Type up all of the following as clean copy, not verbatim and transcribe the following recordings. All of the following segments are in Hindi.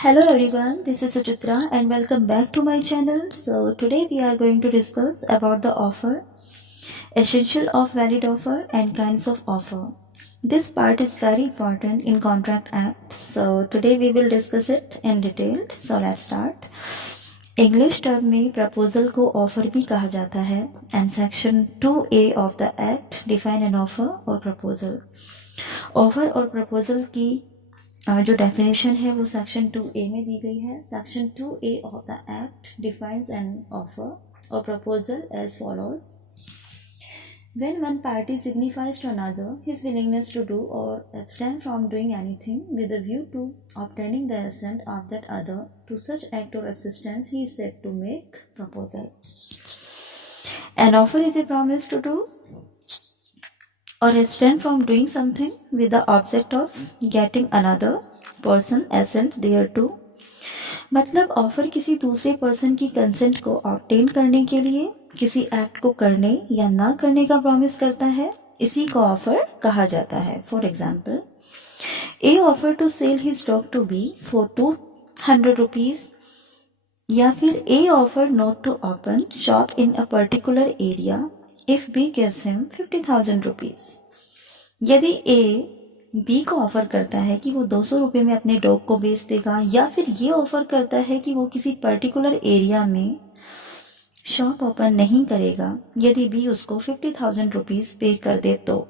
Hello everyone, this is Suchitra and welcome back to my channel. So today we are going to discuss about the offer, essential of valid offer and kinds of offer. This part is very important in Contract Act. So today we will discuss it in detail. So let's start. English term में प्रपोजल को ऑफर भी कहा जाता है and section 2A of the act define N offer or proposal. Offer or proposal की जो डेफिनेशन है वो सेक्शन 2A में दी गई है। Section 2A of the act defines an offer or proposal as follows. When one party signifies to another his willingness to do or abstain from doing anything with a view to obtaining the assent of that other to such act or assistance, he is said to make proposal. An offer is a promise to do or abstain from doing something with the object of getting another person assent thereto. मतलब ऑफर किसी दूसरे पर्सन की कंसेंट को ऑब्टेन करने के लिए किसी एक्ट को करने या ना करने का प्रॉमिस करता है, इसी को ऑफर कहा जाता है। For example, A offer to sell his dog to B for 200 rupees, या फिर A offer not to open shop in a particular area if B gives him 50,000 rupees. यदि ए बी को ऑफर करता है कि वो 200 रुपये में अपने डॉग को बेच देगा, या फिर ये ऑफर करता है कि वो किसी पर्टिकुलर एरिया में शॉप ओपन नहीं करेगा यदि बी उसको 50,000 रुपीज पे कर दे तो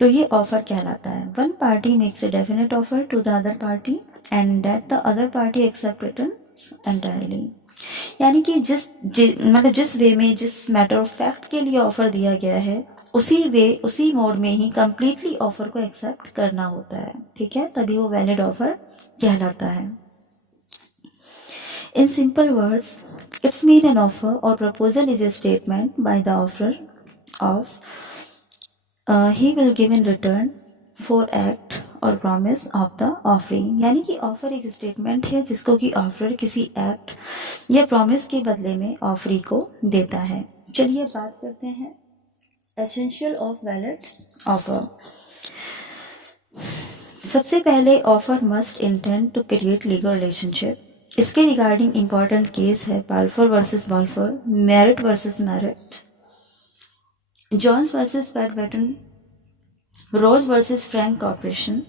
ये ऑफर कहलाता है। One party makes a definite offer to the other party and that the other party accept returns entirely. यानी कि जिस वे में, जिस मैटर ऑफ फैक्ट के लिए ऑफर दिया गया है, उसी मोड में ही कंप्लीटली ऑफर को एक्सेप्ट करना होता है। ठीक है, तभी वो वैलिड ऑफर कहलाता है। In simple words, it's mean an offer or proposal is a statement by the offer of he will give in return for act or promise of the offering. यानी कि ऑफर एक स्टेटमेंट है जिसको कि ऑफर किसी एक्ट या प्रॉमिस के बदले में ऑफरी को देता है। चलिए बात करते हैं एसेंशियल ऑफ वैलिड ऑफर। सबसे पहले, offer must intend to create legal relationship. इसके रिगार्डिंग इंपॉर्टेंट केस है Balfour versus Balfour, Merritt versus Merritt, Jones versus Padavatton, Rose versus Frank corporation.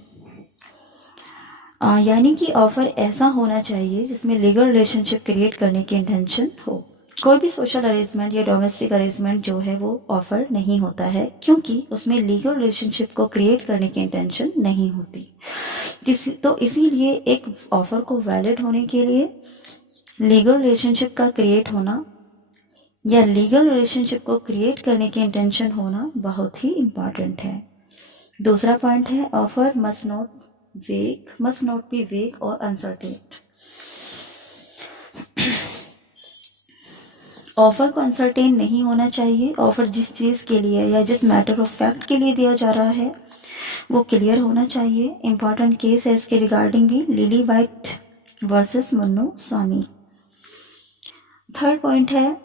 यानी कि ऑफर ऐसा होना चाहिए जिसमें लीगल रिलेशनशिप क्रिएट करने की इंटेंशन हो। कोई भी सोशल अरेंजमेंट या डोमेस्टिक अरेंजमेंट जो है वो ऑफर नहीं होता है, क्योंकि उसमें लीगल रिलेशनशिप को क्रिएट करने की इंटेंशन नहीं होती। तो इसीलिए एक ऑफर को वैलिड होने के लिए लीगल रिलेशनशिप का क्रिएट होना या लीगल रिलेशनशिप को क्रिएट करने की इंटेंशन होना बहुत ही इम्पॉर्टेंट है। दूसरा पॉइंट है, ऑफर मस्ट नॉट बी वेग और अनसर्टेन। ऑफर को अनसर्टेन नहीं होना चाहिए। ऑफर जिस चीज़ के लिए या जिस मैटर ऑफ फैक्ट के लिए दिया जा रहा है वो क्लियर होना चाहिए। इंपॉर्टेंट केस है इसके रिगार्डिंग भी, Lily White versus Munuswami. Third point है,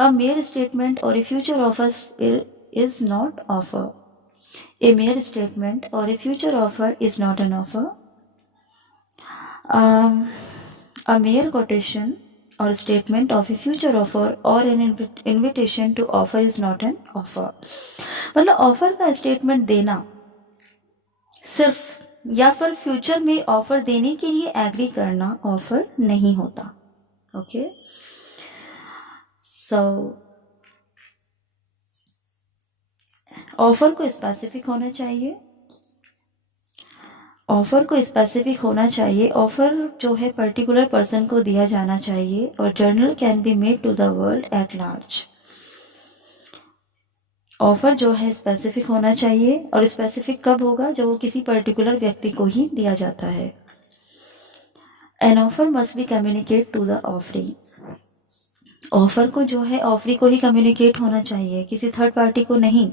a mere statement or a future offer is not offer. A mere statement or a future offer is not an offer. A mere quotation or statement of a future offer or an invitation to offer is not an offer। मतलब ऑफर का स्टेटमेंट देना सिर्फ या फिर फ्यूचर में ऑफर देने के लिए एग्री करना ऑफर नहीं होता। ओके, सो ऑफर को स्पेसिफिक होना चाहिए। ऑफर को स्पेसिफिक होना चाहिए। ऑफर जो है पर्टिकुलर पर्सन को दिया जाना चाहिए और general can be made to the world at large. Offer जो है स्पेसिफिक होना चाहिए, और स्पेसिफिक कब होगा, जब वो किसी पर्टिकुलर व्यक्ति को ही दिया जाता है। An offer must be communicate to the offeree. Offer को जो है ऑफरी को ही कम्युनिकेट होना चाहिए, किसी थर्ड पार्टी को नहीं।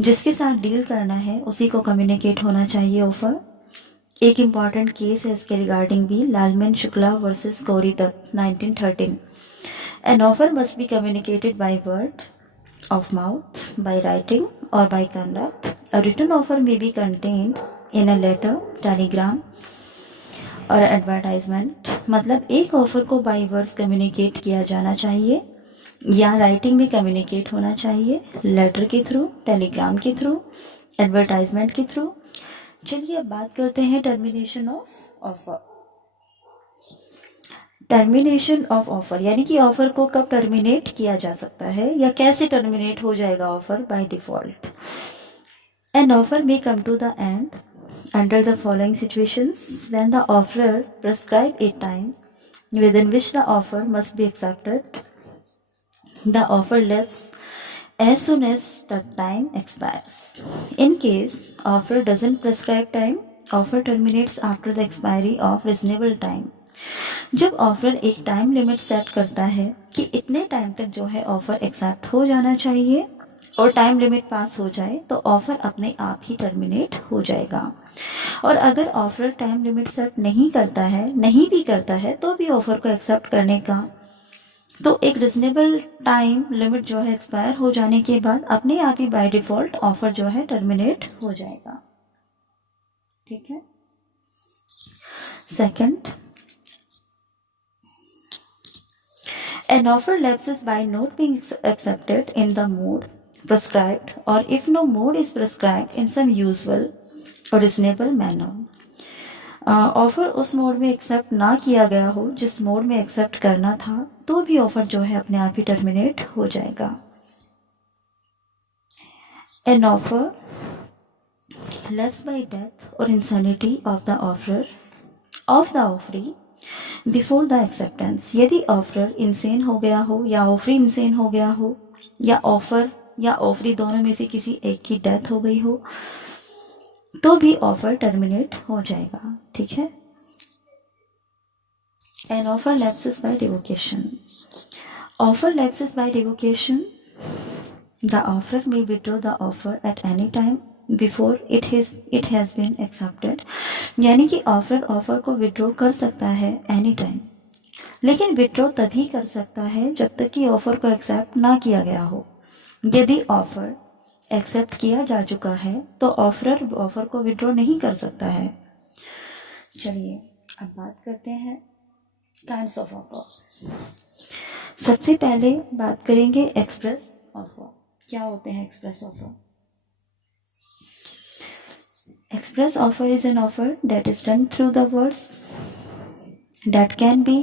जिसके साथ डील करना है उसी को कम्युनिकेट होना चाहिए ऑफर। एक इम्पॉर्टेंट केस है इसके रिगार्डिंग भी, Lalman Shukla versus Gauri Datt 1913। An offer must be communicated by word of mouth, by writing or by conduct. A written offer may be contained in a letter, telegram, or advertisement मतलब एक ऑफ़र को बाय वर्ड्स कम्युनिकेट किया जाना चाहिए या राइटिंग में कम्युनिकेट होना चाहिए, लेटर के थ्रू, टेलीग्राम के थ्रू, एडवर्टाइजमेंट के थ्रू। चलिए अब बात करते हैं termination of offer. Termination of offer यानी कि ऑफ़र को कब टर्मिनेट किया जा सकता है या कैसे टर्मिनेट हो जाएगा offer by default. An offer may come to the end under the following situations: when the offerer prescribe a time within which the offer must be accepted, the offer lives as soon as the time expires. In case offerer doesn't prescribe time, offer terminates after the expiry of reasonable time. जब ऑफर एक टाइम लिमिट सेट करता है कि इतने टाइम तक जो है ऑफर एक्सेप्ट हो जाना चाहिए और टाइम लिमिट पास हो जाए तो ऑफ़र अपने आप ही टर्मिनेट हो जाएगा। और अगर ऑफ़र टाइम लिमिट सेट नहीं करता है, नहीं भी करता है, तो भी ऑफ़र को एक्सेप्ट करने का तो एक रिजनेबल टाइम लिमिट जो है एक्सपायर हो जाने के बाद अपने आप ही बाय डिफ़ॉल्ट ऑफ़र जो है टर्मिनेट हो जाएगा। ठीक है। Second, an offer lapses by not being accepted in the mode prescribed or if no mode is prescribed in some usual or reasonable manner. Offer उस मोड में एक्सेप्ट ना किया गया हो जिस मोड में एक्सेप्ट करना था तो भी ऑफ़र जो है अपने आप ही टर्मिनेट हो जाएगा। An offer lapse by death or insanity of the offerer of the offeree before the acceptance. यदि ऑफर इंसेन हो गया हो या ऑफरी इंसेन हो गया हो या ऑफर या ऑफरी दोनों में से किसी एक की डेथ हो गई हो तो भी ऑफर टर्मिनेट हो जाएगा। ठीक है। An offer lapses by revocation. Offer lapses by revocation, the offer may withdraw the offer at any time before it has been accepted. यानी कि ऑफर को विड्रॉ कर सकता है एनी टाइम, लेकिन विड्रॉ तभी कर सकता है जब तक कि ऑफ़र को एक्सेप्ट ना किया गया हो। यदि ऑफ़र एक्सेप्ट किया जा चुका है तो ऑफ़र को विड्रॉ नहीं कर सकता है। चलिए अब बात करते हैं काइंड्स ऑफ ऑफर। सबसे पहले बात करेंगे एक्सप्रेस ऑफर। क्या होते हैं express offer? Express offer is an offer that is done through the words that can be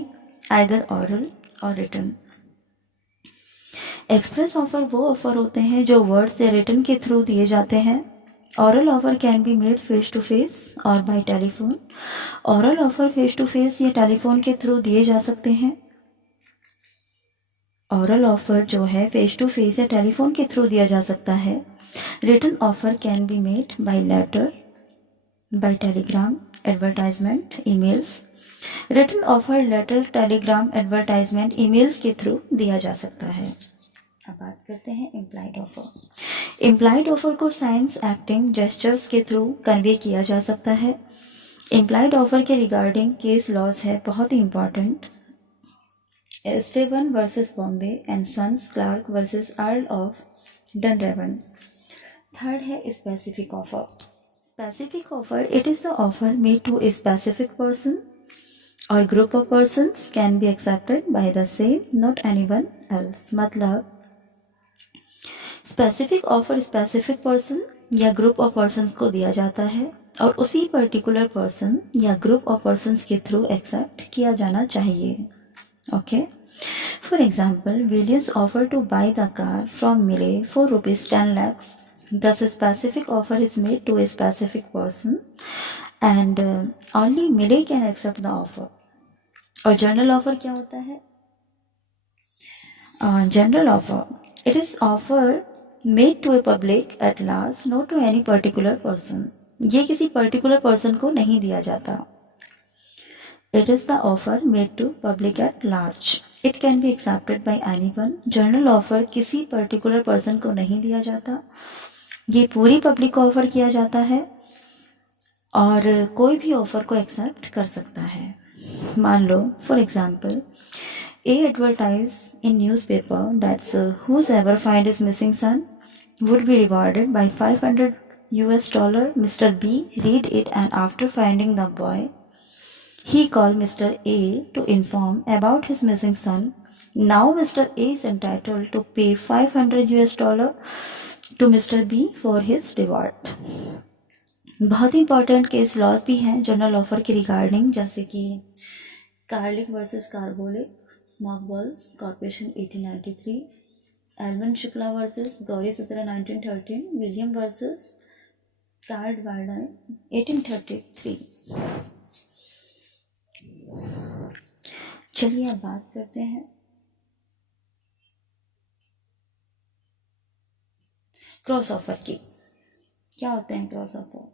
either oral or written. Express offer वो ऑफर होते हैं जो वर्ड्स या रिटन के थ्रू दिए जाते हैं। Oral offer can be made face to face or by telephone. Oral offer face to face या टेलीफोन के थ्रू दिए जा सकते हैं। ऑरल ऑफर जो है फेस टू फेस या टेलीफोन के थ्रू दिया जा सकता है। Written offer can be made by letter, by telegram, advertisement, emails. Written offer letter, telegram, advertisement, emails के थ्रू दिया जा सकता है। अब बात करते हैं इम्प्लाइड ऑफर। इम्प्लाइड ऑफर को साइंस, एक्टिंग, जेस्चर्स के थ्रू कन्वे किया जा सकता है। इम्प्लाइड ऑफर के रिगार्डिंग केस लॉज है बहुत ही important. Estevan versus Bombay and sons, Clarke versus Earl of Dunraven. Third है specific offer. Specific offer, it is the offer made to a specific person or group of persons, can be accepted by the same, not anyone else. मतलब specific offer specific person या group of persons को दिया जाता है और उसी particular person या group of persons के through accept किया जाना चाहिए। Okay? For example, Williams offered to buy the car from Millay for rupees 10 lakhs. Thus, a specific offer is made to a specific person and only Millay can accept the offer. और जनरल ऑफर क्या होता है? General offer, it is offer made to a public at large, not to any particular person. ये किसी particular person को नहीं दिया जाता। It is the offer made to public at large. It can be accepted by anyone. General offer किसी particular person को नहीं दिया जाता, ये पूरी पब्लिक को ऑफ़र किया जाता है और कोई भी ऑफ़र को एक्सेप्ट कर सकता है। मान लो for example, A advertise in newspaper that's whoever find his missing son would be rewarded by $500 US. Mr. B read it and after finding the boy He called Mr. A to inform about his missing son. Now Mr. A is entitled to pay $500 to Mr. B for his reward. बहुत ही इंपॉर्टेंट केस लॉज भी हैं जनरल ऑफर के रिगार्डिंग, जैसे कि Carlill versus carbolic smoke balls corporation 1893, Alvin Shukla versus Gauri सुत्रा 1913, विलियम वर्सेस कार्ड वार्डन 1833। चलिए अब बात करते हैं क्रॉस ऑफर की। क्या होते हैं cross offer?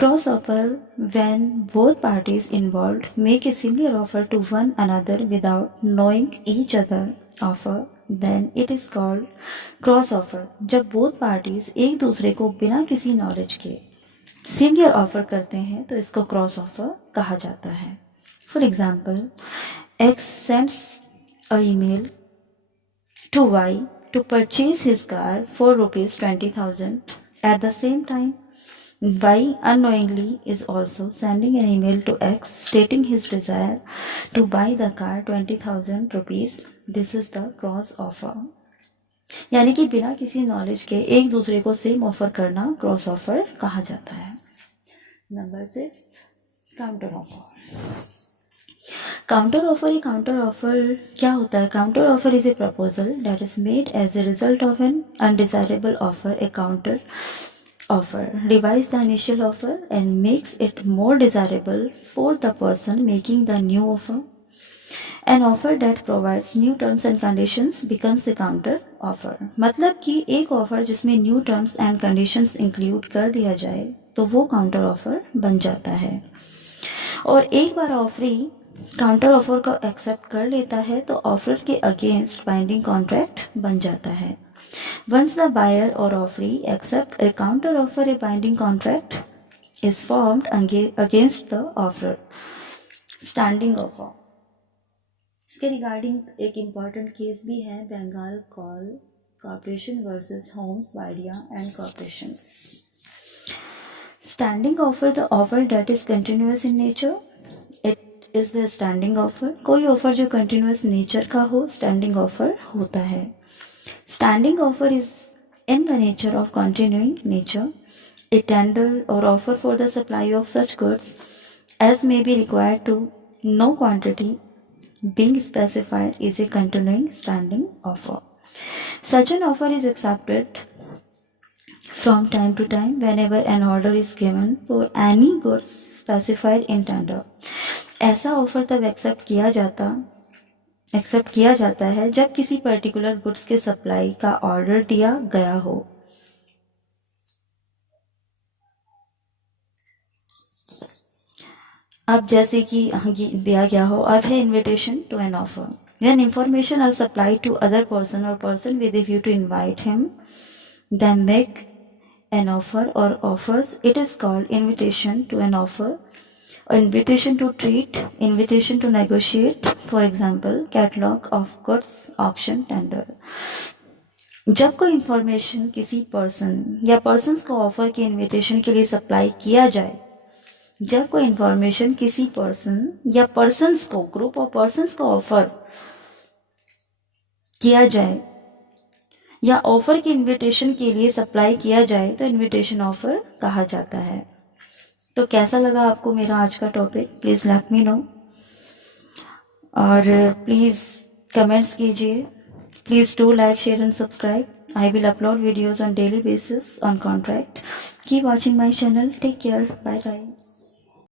Cross offer when both parties involved make a similar offer to one another without knowing each other offer, then it is called cross offer। जब both parties एक दूसरे को बिना किसी नॉलेज के similar ऑफर करते हैं तो इसको क्रॉस ऑफर कहा जाता है। For example, X sends a email to Y to purchase his car for ₹20,000 at the same time Y unknowingly is also sending an email to X stating his desire to buy the car ₹20,000। This is the cross offer। यानी कि बिना किसी नॉलेज के एक दूसरे को सेम ऑफर करना क्रॉस ऑफर कहा जाता है। Number 6, counter offer. Counter offer क्या होता है? Counter offer is a proposal that is made as a result of an undesirable offer. A counter offer revise the initial offer and makes it more desirable for the person making the new offer। An offer that provides new terms and conditions becomes a counter offer। मतलब कि एक ऑफर जिसमें new terms and conditions include कर दिया जाए तो वो काउंटर ऑफर बन जाता है। और एक बार ऑफरी काउंटर ऑफर को एक्सेप्ट कर लेता है तो ऑफर के अगेंस्ट बाइंडिंग कॉन्ट्रैक्ट बन जाता है। Once the buyer or offeree accept a counter offer, a binding contract is formed against the offer। Standing offer। इसके रिगार्डिंग एक इम्पॉर्टेंट केस भी है, Bengal coal corporation versus Homi Wadia and corporation. Standing offer, the offer that is continuous in nature, it is the standing offer. कोई ऑफर जो कंटिन्यूअस नेचर का हो स्टैंडिंग ऑफर होता है। Standing offer is in the nature of continuing nature। A tender or offer for the supply of such goods as may be required to no quantity being specified is a continuing standing offer। Such an offer is accepted from time to time whenever an order is given for any goods specified in tender। ऐसा ऑफर तब एक्सेप्ट किया जाता है जब किसी पर्टिकुलर गुड्स के सप्लाई का ऑर्डर दिया गया हो। अब जैसे कि दिया गया हो, अब है invitation to an offer. When information are supply to other person or person with a view to invite him then make an offer or offers, it is called invitation to an offer. Invitation to treat, invitation to negotiate, for example catalog of goods, auction, tender। जब कोई इंफॉर्मेशन किसी पर्सन या पर्सन्स को ऑफर के इन्विटेशन के लिए सप्लाई किया जाए, जब कोई इंफॉर्मेशन किसी पर्सन या पर्सन्स को, ग्रुप ऑफ पर्सन्स को ऑफर किया जाए या ऑफर के इन्विटेशन के लिए सप्लाई किया जाए तो इन्विटेशन ऑफर कहा जाता है। तो कैसा लगा आपको मेरा आज का topic? Please let me know और प्लीज़ कमेंट्स कीजिए। Please do like, share and subscribe. I will upload videos on daily basis on contract. Keep watching my channel. Take care. Bye bye.